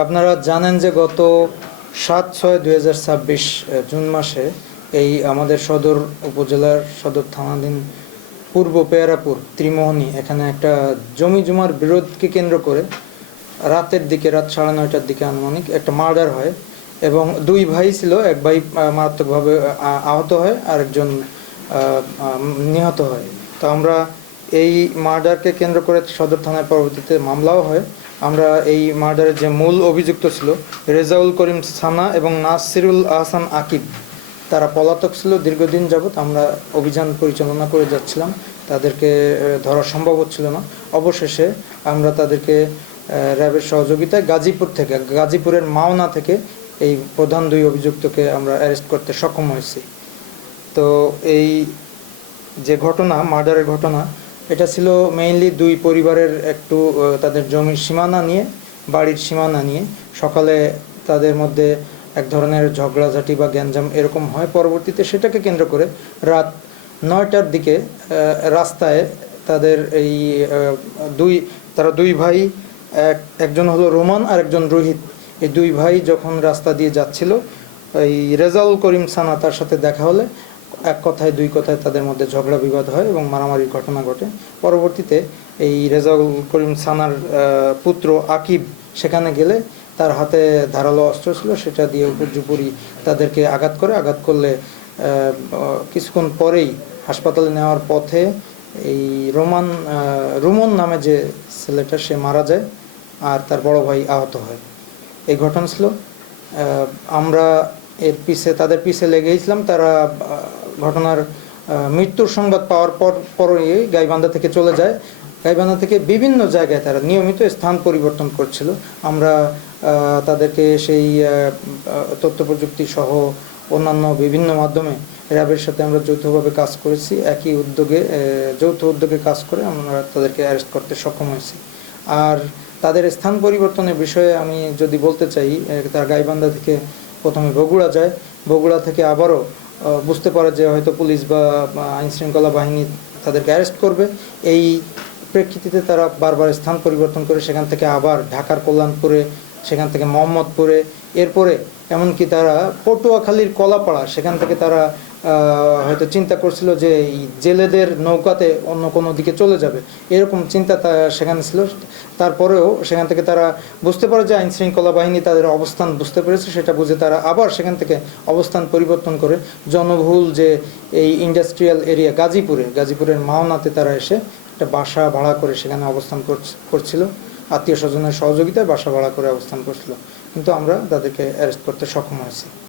আপনারা জানেন যে গত 7/6/2026 জুন মাসে এই আমাদের সদর উপজেলার সদর থানাধীন পূর্ব পেয়ারাপুর ত্রিমোহনী এখানে একটা জমি জমার বিরোধকে কেন্দ্র করে রাতের দিকে রাত 9:30টার দিকে আনুমানিক একটা মার্ডার হয় এবং দুই ভাই ছিল। এক ভাই মারাত্মকভাবে আহত হয়, আরেকজন নিহত হয়। তো আমরা এই মার্ডারকে কেন্দ্র করে সদর থানায় পরবর্তীতে মামলাও হয়। আমরা এই মার্ডারের যে মূল অভিযুক্ত ছিল রেজাউল করিম সানা এবং নাসিরুল আহসান আকিব, তারা পলাতক ছিল দীর্ঘদিন যাবৎ। আমরা অভিযান পরিচালনা করে যাচ্ছিলাম, তাদেরকে ধরা সম্ভব হচ্ছিল না। অবশেষে আমরা তাদেরকে র্যাবের সহযোগিতায় গাজীপুরের মাওনা থেকে এই প্রধান দুই অভিযুক্তকে আমরা অ্যারেস্ট করতে সক্ষম হয়েছি। তো এই যে ঘটনা, মার্ডারের ঘটনা, এটা ছিল মেইনলি দুই পরিবারের একটু তাদের জমির সীমানা নিয়ে, বাড়ির সীমানা নিয়ে। সকালে তাদের মধ্যে এক ধরনের ঝগড়াঝাটি বা গ্যাঞ্জাম এরকম হয়। পরবর্তীতে সেটাকে কেন্দ্র করে রাত 9টার দিকে রাস্তায় তাদের এই তারা দুই ভাই, একজন হলো রোমান আর একজন রোহিত, এই দুই ভাই যখন রাস্তা দিয়ে যাচ্ছিল, এই রেজাউল করিম সানা তার সাথে দেখা হলে এক কথায় দুই কথায় তাদের মধ্যে ঝগড়া বিবাদ হয় এবং মারামারির ঘটনা ঘটে। পরবর্তীতে এই রেজাউল করিম সানার পুত্র আকিব সেখানে গেলে তার হাতে ধারালো অস্ত্র ছিল, সেটা দিয়ে উপর্যুপরি তাদেরকে আঘাত করলে কিছুক্ষণ পরেই হাসপাতালে নেওয়ার পথে এই রুমন নামে যে ছেলেটা সে মারা যায় আর তার বড় ভাই আহত হয়। এই ঘটনা ছিল। আমরা তাদের পিছে লেগেছিলাম। তারা ঘটনার মৃত্যুর সংবাদ পাওয়ার পরই গাইবান্ধা থেকে চলে যায়। গাইবান্ধা থেকে বিভিন্ন জায়গায় তারা নিয়মিত স্থান পরিবর্তন করছিল। আমরা তাদেরকে সেই তথ্য প্রযুক্তি সহ অন্যান্য বিভিন্ন মাধ্যমে র্যাবের সাথে আমরা যৌথভাবে কাজ করেছি। যৌথ উদ্যোগে কাজ করে আমরা তাদেরকে অ্যারেস্ট করতে সক্ষম হয়েছি। আর তাদের স্থান পরিবর্তনের বিষয়ে আমি যদি বলতে চাই, তার গাইবান্ধা থেকে প্রথমে বগুড়া যায়, বগুড়া থেকে আবারও বুঝতে পারে যে হয়তো পুলিশ বা আইনশৃঙ্খলা বাহিনী তাদেরকে অ্যারেস্ট করবে। এই প্রেক্ষিতে তারা বারবার স্থান পরিবর্তন করে সেখান থেকে আবার ঢাকার কল্যাণপুরে, সেখান থেকে মোহাম্মদপুরে, এরপরে এমনকি তারা পটুয়াখালীর কলাপাড়া, সেখান থেকে তারা হয়তো চিন্তা করছিল যে এই জেলেদের নৌকাতে অন্য কোনো দিকে চলে যাবে, এরকম চিন্তা সেখানে ছিল। তারপরেও সেখান থেকে তারা বুঝতে পারে যে আইনশৃঙ্খলা বাহিনী তাদের অবস্থান বুঝতে পেরেছে, সেটা বুঝে তারা আবার সেখান থেকে অবস্থান পরিবর্তন করে জনবহুল যে এই ইন্ডাস্ট্রিয়াল এরিয়া গাজীপুরের মাওনাতে তারা এসে একটা বাসা ভাড়া করে সেখানে অবস্থান করছিল। আত্মীয় স্বজনের সহযোগিতায় বাসা ভাড়া করে অবস্থান করছিল, কিন্তু আমরা তাদেরকে অ্যারেস্ট করতে সক্ষম হয়েছি।